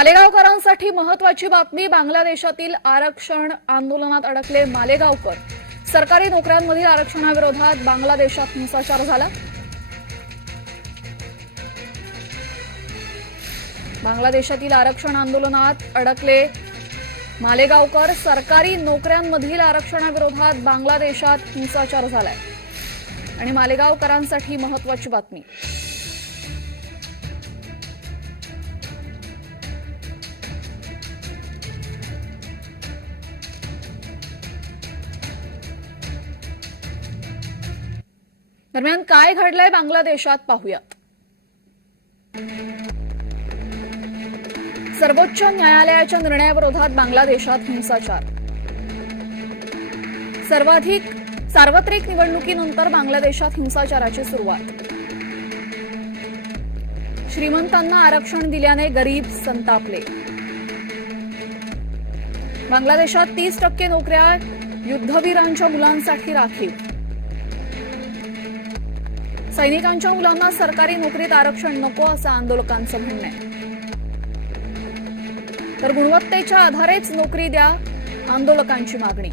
मालेगावकरांसाठी महत्वाची बातमी बांगलादेशातील आरक्षण आंदोलनात अडकले मालेगावकर. सरकारी नोकऱ्यांमधील आरक्षणाविरोधात बांगलादेशात हिंसाचार झाला. बांगलादेशातील आरक्षण आंदोलनात अडकले मालेगावकर. सरकारी नोकऱ्यांमधील आरक्षणाविरोधात बांगलादेशात हिंसाचार झालाय. आणि मालेगावकरांसाठी महत्वाची बातमी. दरम्यान काय घडलंय बांगलादेशात पाहूयात. सर्वोच्च न्यायालयाच्या निर्णयाविरोधात बांगलादेशात हिंसाचार. सर्वाधिक सार्वत्रिक निवडणुकीनंतर बांगलादेशात हिंसाचाराची सुरुवात. श्रीमंतांना आरक्षण दिल्याने गरीब संतापले. बांगलादेशात तीस टक्के नोकऱ्या युद्धवीरांच्या मुलांसाठी राखीव. सैनिकांच्या मुलांना सरकारी नोकरीत आरक्षण नको असं आंदोलकांचं म्हणणं आहे. तर गुणवत्तेच्या आधारेच नोकरी द्या आंदोलकांची मागणी.